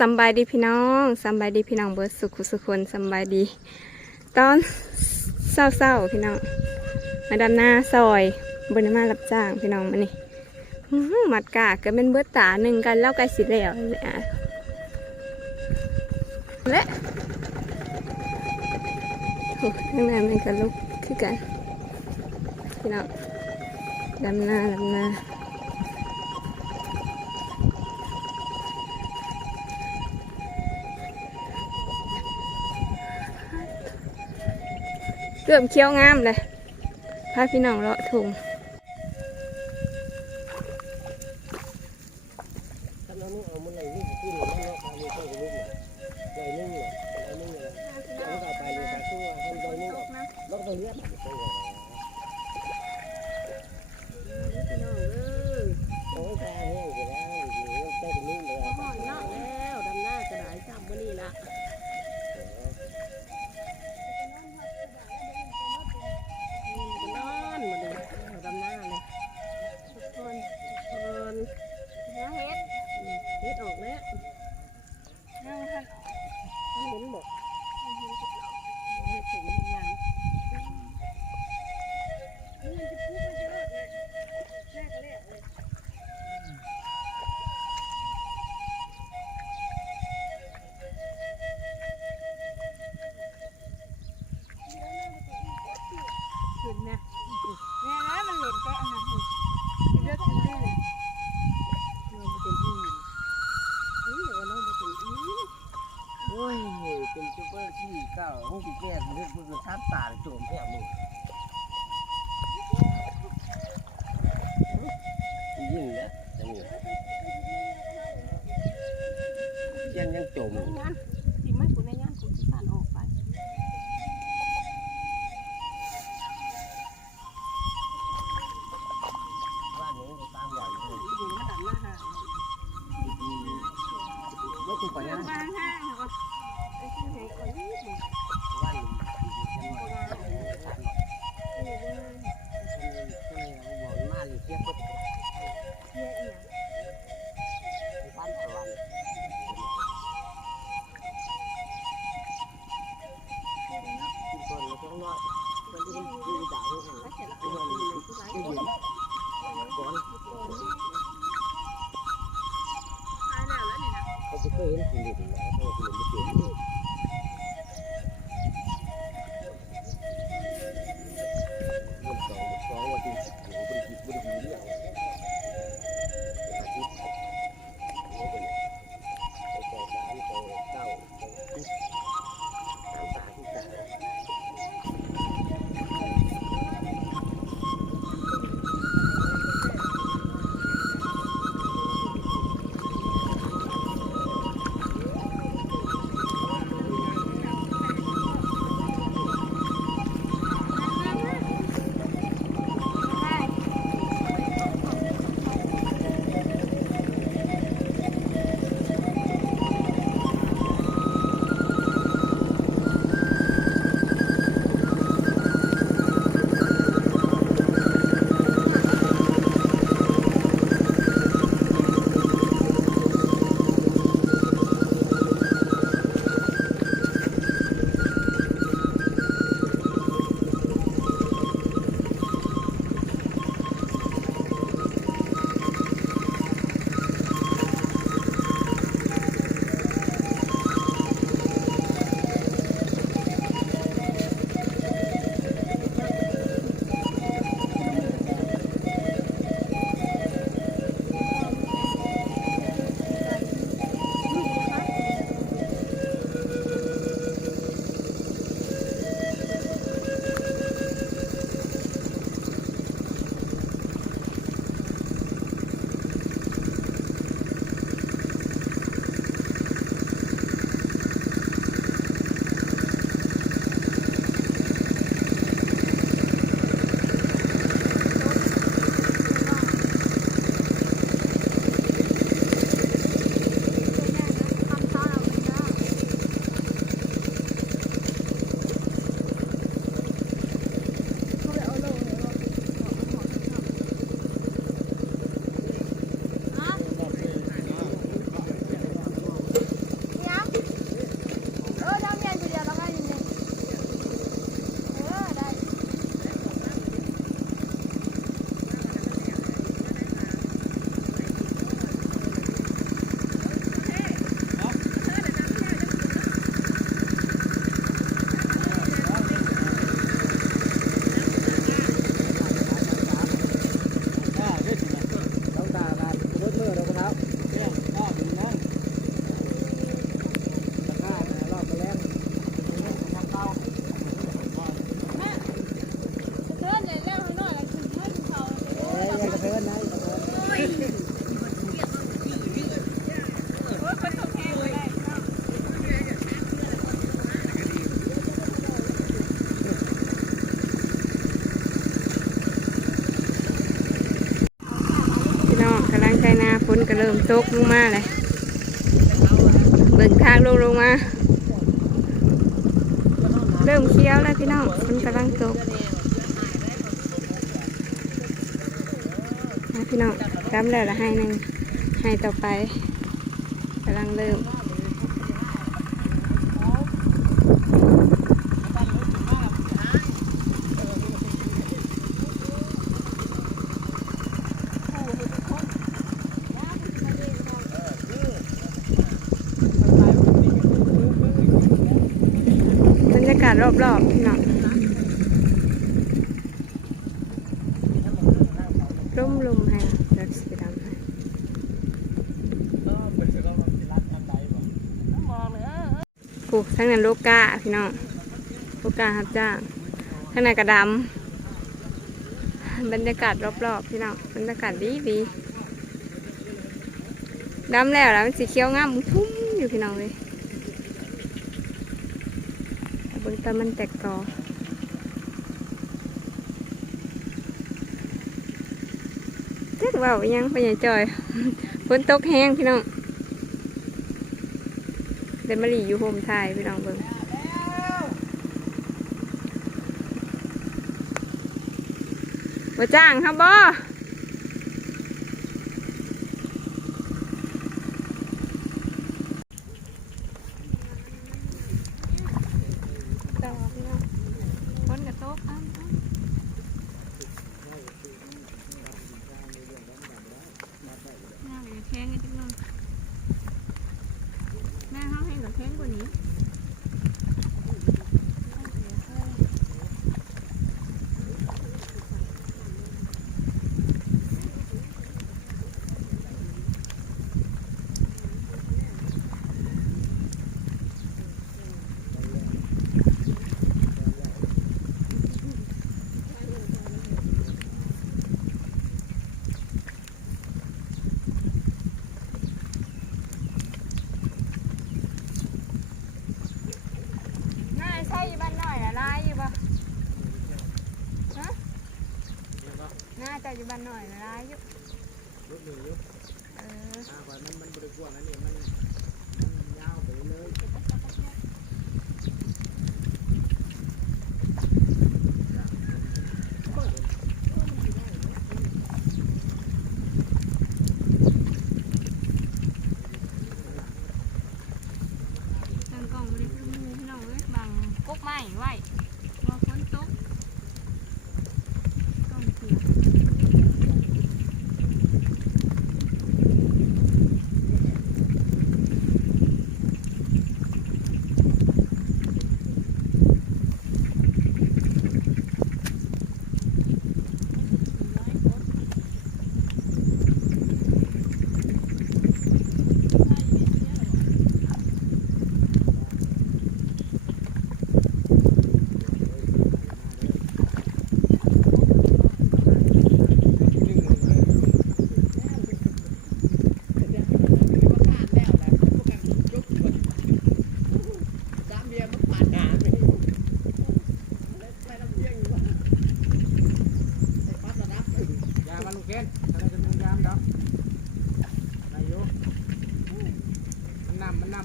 สบายดีพี่น้องสบายดีพี่น้องเบิร์ดสุขคนสบายดีตอนเศร้าพี่น้องมาดำหน้าซอยบนมารับจ้างพี่น้องมานี่มัดกาก็เป็นเบิร์ดตาหนึ่งกันแล้วไกลสิแล้วและข้างในมันก็ลุกขึ้นกันพี่น้องดำหน้าเริ่มเคี้ยวงามเลยพาพี่น้องเลาะถุงเนี่ยนะมันเหล็กแกะนะเลือกกินได้เราเป็นอีนี่เดี๋ยวเราเป็นอีโอ้ยเป็นซูเปอร์ที่เก้าห้องที่แก่เลือกมันทับตาโจมแค่มือยิ่งแล้วยังโจมที่ไม่คุณในย่านคุณผ่านออกไปแล้วคุณไปยังบ้านห้างเหรอไอ้ที่ไหนคนนี้วันมาหรือเทียบกับเทียบเนี่ยบ้านตะวันคุณคนเราต้องรอดคนที่ดูด่าที่ไหนที่มันที่ยืนก่อนเขาจะเคยเห็นสิ่งนี้นะเขาจะเห็นไม่เห็นมันสองวันที่บริบูรณ์เรื่องอาทิตย์นี่เป็นตัวสามตัวเก้าตัวที่สามตาที่ตา เริ่มตกลงมาเลยเบิ่งทางลงมาเริ่มเคี้ยวแล้วพี่น้องมันกำลังตกพี่น้องจำแล้วละให้หนึ่งให้ต่อไปกำลังเริ่มบรรยากาศรอบๆพี่น้องลมให้เดี๋ยวสีดำให้ผูกทั้งนั้นโลกาพี่น้องโลกาครับจ้างทั้งนั้นกระดำบรรยากาศรอบๆพี่น้องบรรยากาศดีดำแล้วมันสีเขียวงามทุ่มอยู่พี่น้องเลยบนต้นมันแตกกอเจ๊กว่ายังไปใหญ่จอยฝนตกแห้งพี่น้องเดนมารีอยู่โฮมไทยพี่น้องเบิ่งมาจ้างครับบ่ต่อพี่น้องฝนกระตกแข้งกันจังเลยแม่เขาให้กับแข้งกว่านี้น่าจะอยู่บ้านหน่อยนะยุรถหนึ่งยุมันบริกรนั่นเองมันยาวไปเลยตั้งกล่องไปเลยพี่น้องเอ้ยบังกุ๊กไม้ไว้รอฝนตก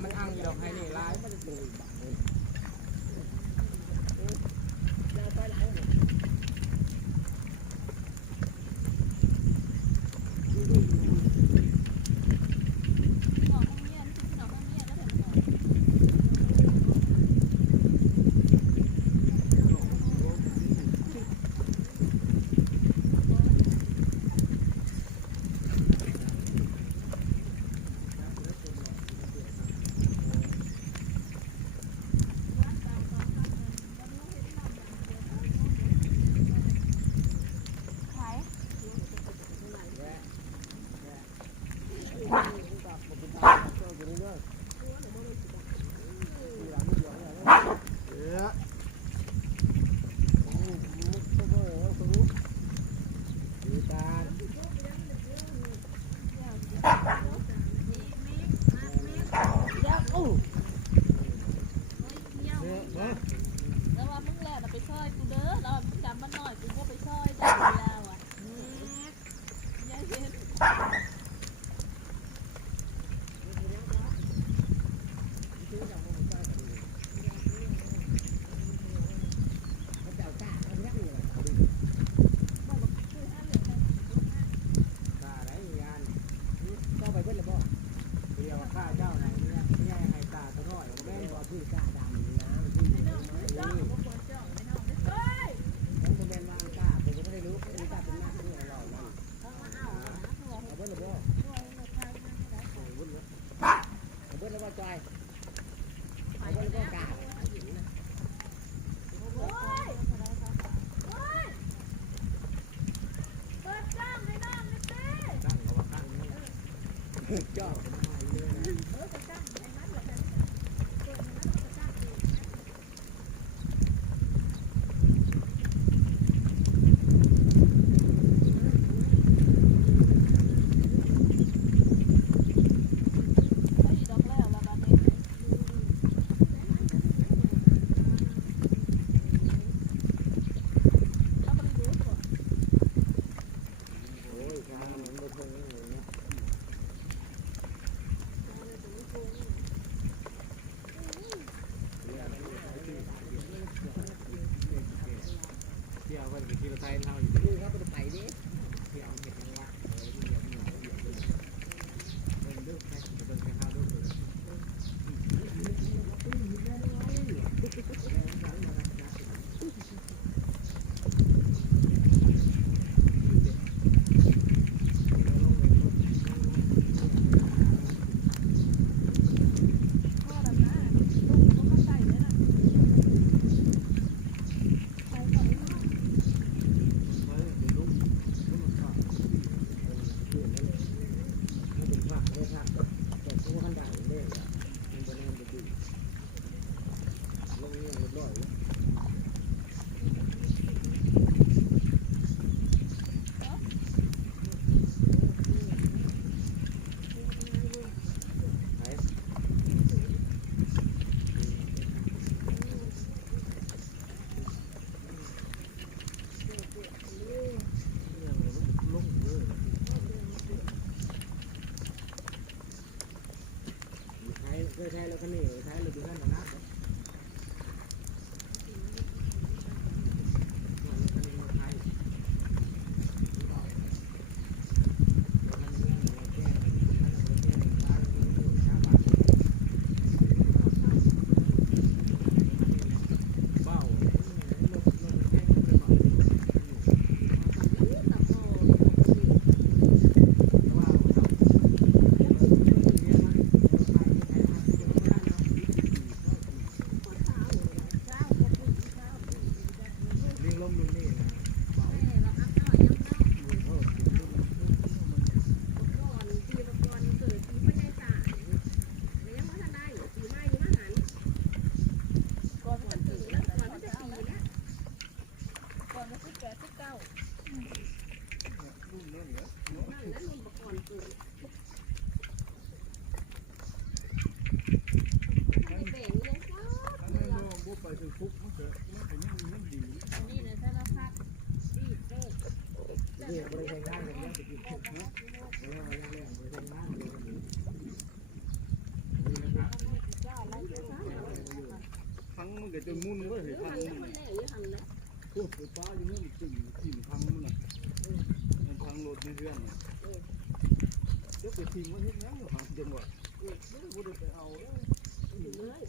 มันอังอยู่ดอกไฮนี่ร้ายมันจะดูบ้าเลย เจ้าไหนเนี่ยให้ตาตัวน้อยแม่บ่คือกาดำนะมันที่นี่มันจะเป็นวางกาผมก็ไม่ได้รู้เป็นกาเป็นหน้าที่ของเราเอาเบิ้ลหรือเปล่าเอาเบิ้ลแล้วว่าจอยเอาเบิ้ลแล้วว่ากาจอบแท้แล้วก็นี่แท้เลยดูนั่นนะ พังมันก็จะมุ่นก็เห็นพังโอ้โหป้าอยู่นี่มันสิ่งพังมันน่ะมันพังรถในเรื่องน่ะเดี๋ยวไปทิ้งมันเห็นยังพังจังหวะไม่ได้ไปเอาเลย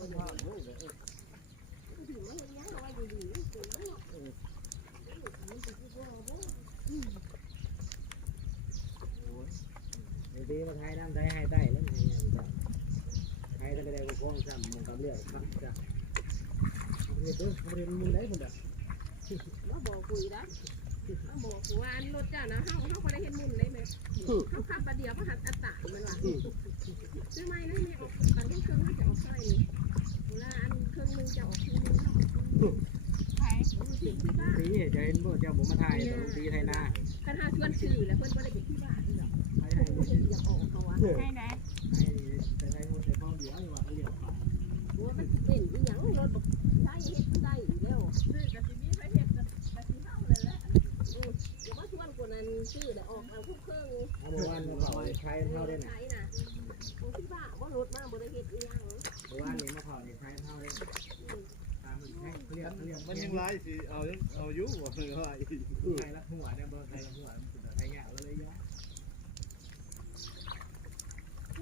มันพังเลยดีมาไทยน้ำไทยให้ได้แล้วไงไทยจะไปได้ก็ฟ้องซ้ำมันกับเรื่องครับจ้ะเรียนเรียนมึงได้หมดอ่ะเราบอกคุยได้เราบอกว่าอันรถจ้านะเขาก็ได้เห็นมุนได้ไหมเขาขับประเดี๋ยวก็หัดอัตตามันว่ะซื้อไม่ได้ไม่ออกตอนที่เครื่องมันจะออกไฟนี่เวลาอันเครื่องนึงจะออกทีนึงใช่ตีที่บ้านตีจะเห็นพวกเจ้าผมมาไทยตรงตีไทยหน้าคันหาชวนชื่อแล้วเพื่อนก็เลยไปที่บ้านนี่หรออยากออกเขาวะให้ไหนแต่ไทยคนแต่ความเดียวอยู่ว่าเขาเรียกว่าว่ามันเป็นอีหยังรถแบบใช้เฮ็ดได้แล้วซื้อกับที่นี่ใช้เฮ็ดกับที่เท่าเลยแหละเดี๋ยวว่าชวนคนนั้นซื้อเดี๋ยวออกเอาทุกเครื่องเมื่อวานเขาใช้เท่าได้ไหมที่บ้านว่ารถมากบริเฮ็ดอีหยังเมื่อวานนี้มาเขาใช้เท่าได้มันยังไรสิเอาอยู่ว่าอะไรใครละหัวเนี่ยบอลใครละหัวมันสุดท้ายยาวเลยยะ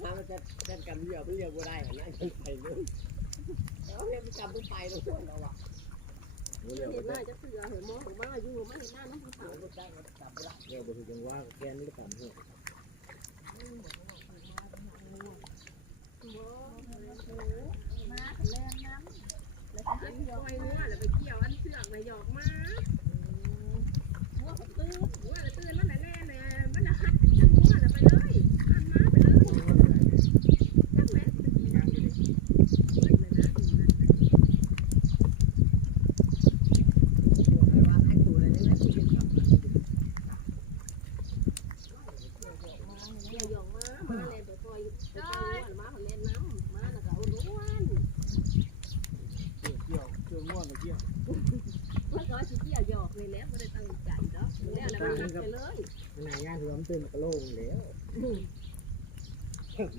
เ มามันจะเล่นกันเรือเพื่อบัวได้นะไปเลยแล้วเนี่ยมันจำไม่ไปเลยเราอ่ะเรือ เห็นหน้าจะเสือเหรอมองของบ้าอยู่ไม่เห็นหน้าน้ำผู้สาว เราได้มันจำไม่ได้เรือไปถึงว่าแกนี่ก็ต่ำหัว มาแรงน้ำแล้วก็เห็นยอยนัวแล้วไปเกี่ยวอันเสือกมาหยอกมาหัวเขาตื้อหัวแล้วตื้อแล้วแน่แน่มันหัดจังหัวแล้วไปเลยอันมาไปเลยจังแม่ยังอยู่เลยว่าให้กูเลยนะที่เป็นกับหยอกมาเล่นไปคอยจ้อยมาเขาเล่นน้ำมาแล้วก็เอาล้วน เกี่ยวง่วงเกี่ยว มันก็สิเกี่ยวหยอกเลยแล้วไม่ได้ตั้งใจเนาะแล้วแล้วมันไปเลย ขนาดย่างคือมันตื่นกระโลงแล้ว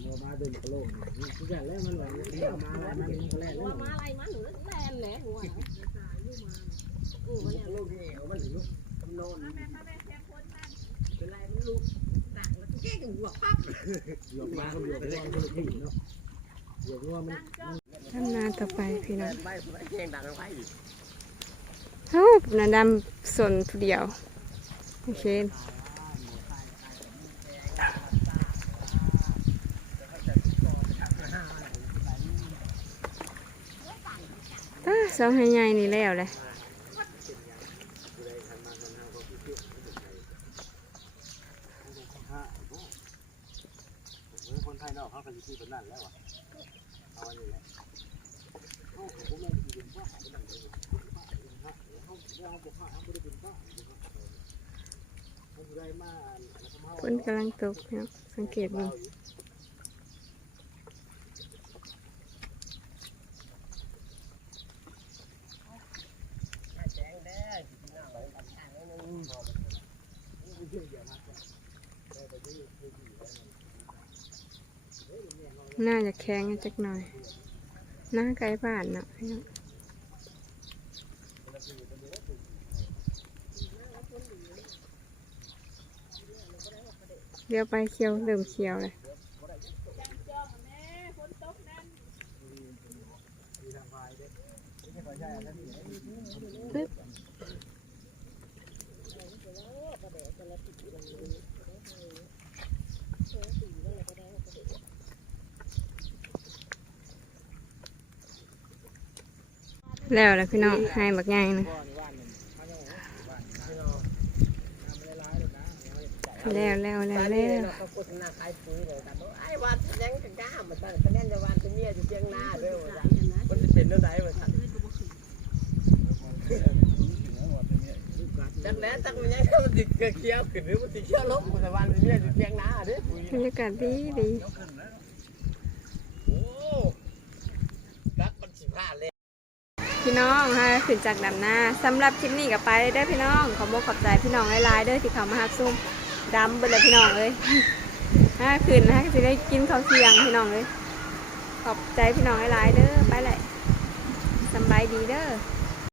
มัวมาตื่นกระโลงนี่ทุกอย่างแล้วมันหวานเนี่ยมาอะไรมันก็แล่น หัวมาอะไรมาหนูแลนแหละหัวอยู่มามัน กระโลงที่เอวมันหรือมันโน่นเป็นไรมันลุกดักแล้วแก้กันหัวปั๊บหยอกมาคนเดียวไปว่าคนที่เนาะหยอกว่ามัน ทำนาต่อไปพี่น้อง ใบแห้งดังไป เฮ้ยนาดำสนผู้เดียวโอเคสองให้ใหญ่นี่แล้วเลย คนไทยเนาะเขาเป็นที่เป็นนั่นแล้วอ่ะเอาอันนี้แหละเขาผมเลยเป็นบ้าเป็นนั่นเลยเขาบอกว่าเขาไม่ได้เป็นบ้าเขาได้มา ฝนกำลังตกเนาะสังเกตดูน่าจะแข็งจักหน่อยหน้าไกลบ้านเนาะพี่น้องเดี๋ยวไปเขียวเริ่มเขียวเลยปึ๊บแล้วแหละพี่น้องให้บักใหญ่นะแล้วเขาโฆษณาขายปุ๋ยเลยแต่ไอ้วันยังกล้ามาตั้งคะแนนจะวันจะเมียจะเพียงหน้าด้วยมันจะเป็นเรื่องไหนวะท่านจักแล้วจักมันยังมันติดเขียวขึ้นหรือมันติดเขียวลบแต่วันจะเมียจะเพียงหน้าด้วย บรรยากาศดีดี โอ้รักมัน15เลย พี่น้องให้ขึ้นจากดำหน้าสำหรับคลิปนี้กับไปได้พี่น้องขอบอกขอบใจพี่น้องหลายๆเด้อที่เขามาฮักซุ่มดำไปเลยพี่น้องเลยถ้าขึ้นนะจะได้กินข้าวเที่ยงพี่น้องเลยขอบใจพี่น้องหลายๆเด้อไปเลยสบายดีเด้อ